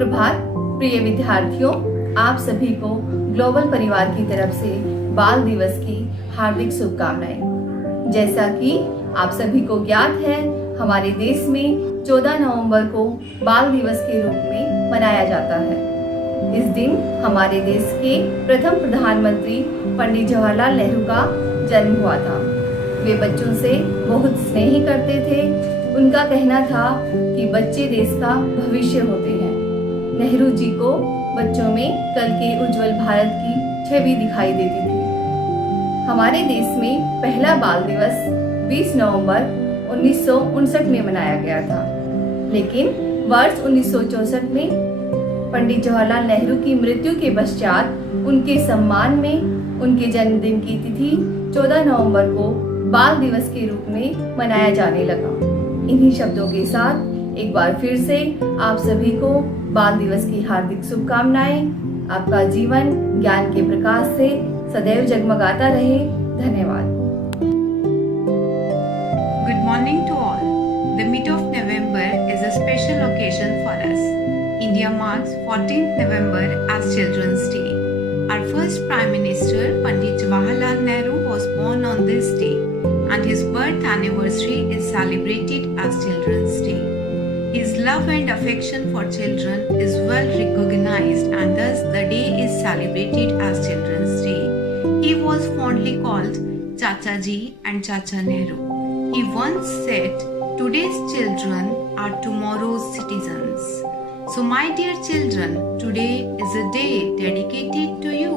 सुप्रभात प्रिय विद्यार्थियों, आप सभी को ग्लोबल परिवार की तरफ से बाल दिवस की हार्दिक शुभकामनाएं। जैसा कि आप सभी को ज्ञात है, हमारे देश में 14 नवंबर को बाल दिवस के रूप में मनाया जाता है। इस दिन हमारे देश के प्रथम प्रधानमंत्री पंडित जवाहरलाल नेहरू का जन्म हुआ था। वे बच्चों से बहुत स्नेह करते थे। उनका कहना था कि बच्चे देश का भविष्य होते हैं। नेहरू जी को बच्चों में कल के उज्जवल भारत की छवि दिखाई देती थी। हमारे देश में पहला बाल दिवस 20 नवंबर 1959 में मनाया गया था, लेकिन वर्ष 1964 में पंडित जवाहरलाल नेहरू की मृत्यु के पश्चात उनके सम्मान में उनके जन्मदिन की तिथि 14 नवंबर को बाल दिवस के रूप में मनाया जाने लगा। इन्हीं शब्दों के साथ एक बार फिर से आप सभी को बाल दिवस की हार्दिक शुभकामनाएं। आपका जीवन ज्ञान के प्रकाश से सदैव जगमगाता रहे। धन्यवाद। Good morning to all. The mid of November is a special occasion for us. India marks 14th November as Children's Day. Our first Prime Minister, Pandit Jawaharlal Nehru, was born on this day, and his birth anniversary is celebrated as Children's Day. His love and affection for children is well recognized, and thus the day is celebrated as Children's Day. He was fondly called Chacha Ji and Chacha Nehru. He once said, "Today's children are tomorrow's citizens." So my dear children, today is a day dedicated to you.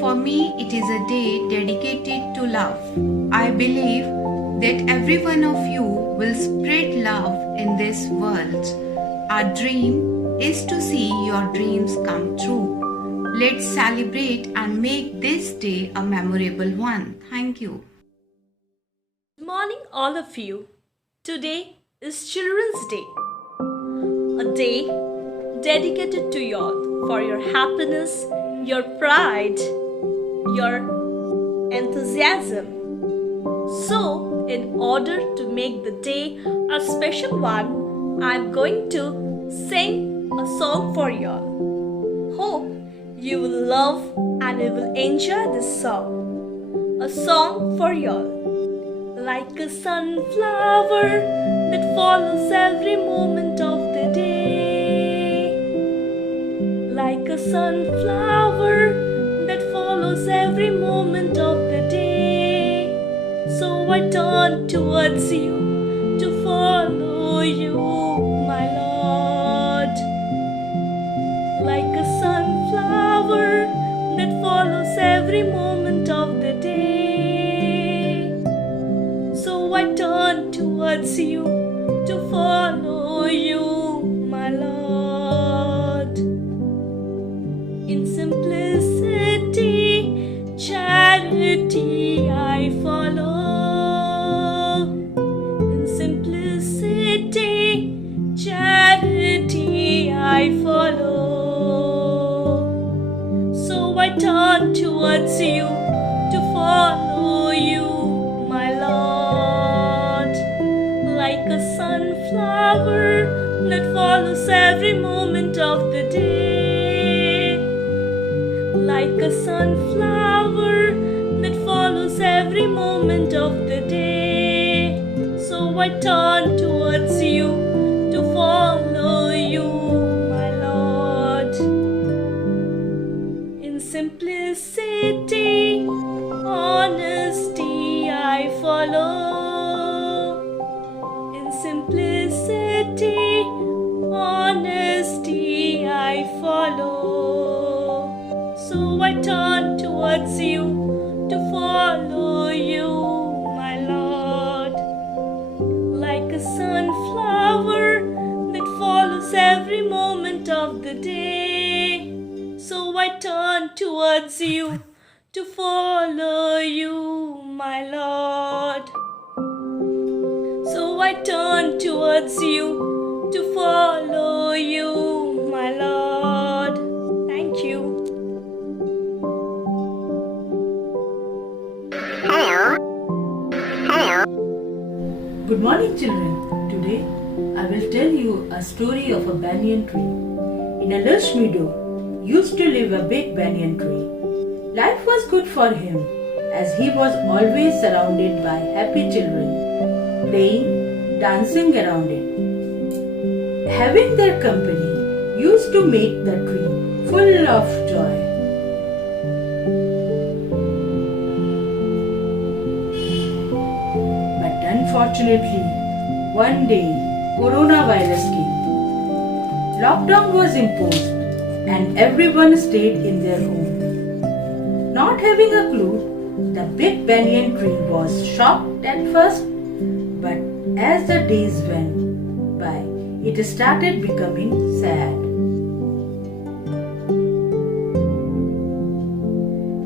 For me, it is a day dedicated to love. I believe that every one of you will spread love in this world. Our dream is to see your dreams come true. Let's celebrate and make this day a memorable one. Thank you. Good morning, all of you. Today is Children's Day, a day dedicated to you all for your happiness, your pride, your enthusiasm. So, in order to make the day a special one, I'm going to sing a song for you all. Hope you will love and you will enjoy this song. A song for you all. Like a sunflower that follows every moment of the day. Like a sunflower that follows every moment of the day. So I turn towards you to follow you, my Lord. Like a sunflower that follows every moment of the day. So I turn towards you to follow you, my Lord. In simplicity, charity I follow. In simplicity, charity I follow. So I turn towards you to follow you, my Lord. Like a sunflower that follows every moment of the day. Like a sunflower that follows every moment of the day. So I turn towards you to follow you, my Lord. In simplicity, honesty I follow. In simplicity, honesty I follow. So I turn towards you to follow you, my Lord. Like a sunflower that follows every moment of the day. So I turn towards you to follow you, my Lord. So I turn towards you to follow you, my Lord. Thank you. Good morning, children. Today I will tell you a story of a banyan tree. In a lush meadow used to live a big banyan tree. Life was good for him as he was always surrounded by happy children, playing, dancing around it. Having their company used to make the tree full of joy. But unfortunately, one day coronavirus came. Lockdown was imposed and everyone stayed in their home. Not having a clue, the big banyan tree was shocked at first, but as the days went by, it started becoming sad.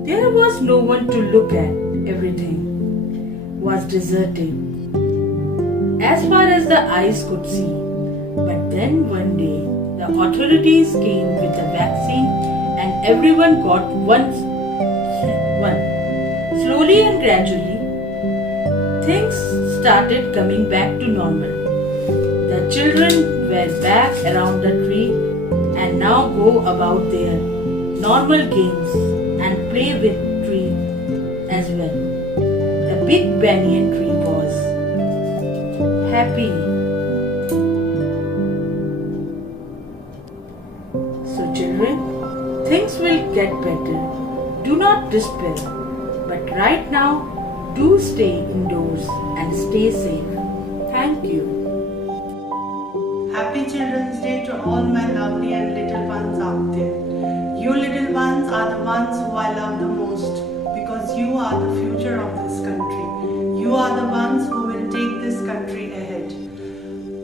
There was no one to look at. Everything was deserted as far as the eyes could see. But then one day, the authorities came with the vaccine and everyone got one. Slowly and gradually, things started coming back to normal. The children were back around the tree and now go about their normal games and play with tree as well. The big banyan tree was happy. So children, things will get better. Do not despair. But right now, do stay indoors and stay safe. Thank you. Happy Children's Day to all my lovely and little ones out there. You little ones are the ones who I love the most because you are the future of this country. You are the ones who will take this country ahead.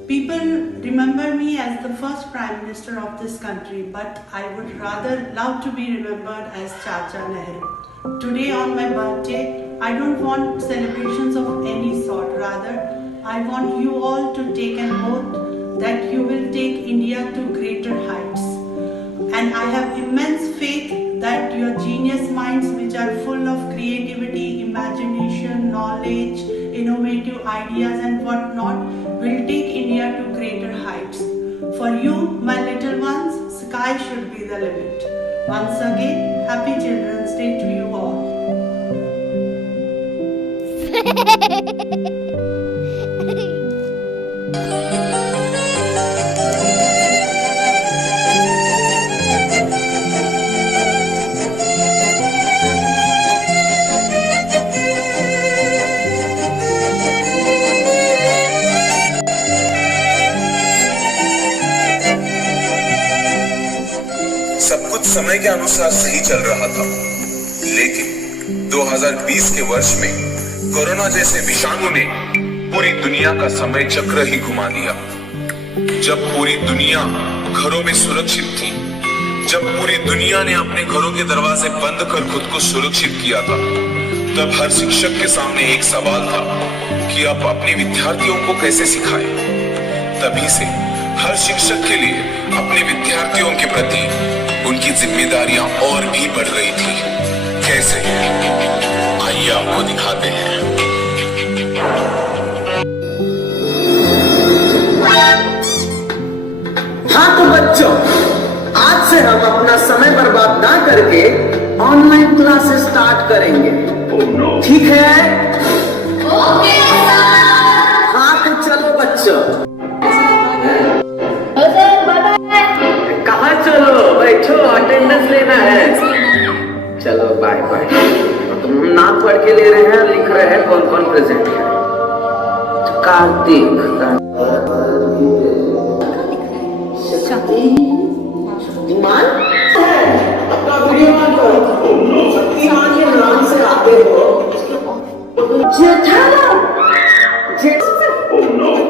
People remember me as the first Prime Minister of this country, but I would rather love to be remembered as Chacha Nehru. Today on my birthday, I don't want celebrations of any sort. Rather, I want you all to take an oath that you will take India to greater heights. And I have immense faith that your genius minds, which are full of creativity, imagination, knowledge, innovative ideas and whatnot, will take India to greater heights. For you, my little ones, sky should be the limit. Once again, Happy Children's Day to you all. सब कुछ समय के अनुसार सही चल रहा था, लेकिन 2020 के वर्ष में कोरोना जैसे विषाणु ने पूरी दुनिया का समय चक्र ही घुमा दिया। जब पूरी दुनिया घरों में सुरक्षित थी, जब पूरी दुनिया ने अपने घरों के दरवाजे बंद कर खुद को सुरक्षित किया था, तब हर शिक्षक के सामने एक सवाल था कि आप अपने विद्यार्थियों को कैसे सिखाएं। तभी से हर शिक्षक के लिए अपने विद्यार्थियों के प्रति उनकी जिम्मेदारियां और भी बढ़ गई थी। कैसे? आइए आपको दिखाते हैं। हाँ तो बच्चों, आज से हम अपना समय बर्बाद ना करके ऑनलाइन क्लासेस स्टार्ट करेंगे। ठीक है? Okay sir. हाँ तो चलो बच्चों। कहाँ चलो? बैठो, अटेंडेंस लेना है। चलो बाय बाय। तो हम नाम पढ़ के ले रहे हैं, लिख रहे हैं कौन कौन प्रेजेंट है। कार्तिक, ईमान अपना वीडियो ऑन करो। ईमान के नाम से आते हो जेठा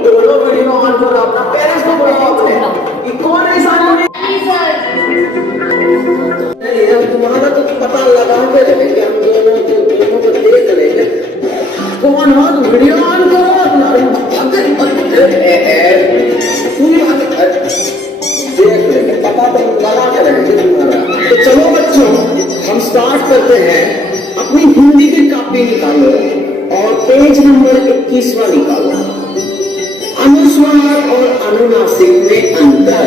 दोनों वीडियो ऑन करो। अपना पेरेंट्स को बुलाओ अपने। ये कौन है सामने? तुम्हारा तो पता लगा के रहेंगे, हम दोनों को देख लेंगे। कौन हो? तुम वीडियो ऑन करो अपना। देख लेंगे, पता तो लगा के रहेंगे तुम्हारा। तो चलो बच्चों, हम स्टार्ट करते हैं। अपनी हिंदी की कॉपी निकालो और पेज नंबर 21वां निकालो। अनुस्वार और अनुनासिक में अंतर।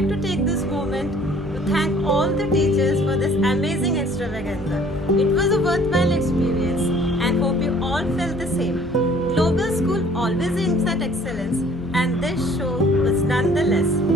like to take this moment to thank all the teachers for this amazing extravaganza. It was a worthwhile experience and hope you all felt the same. Global School always aims at excellence and this show was none the less.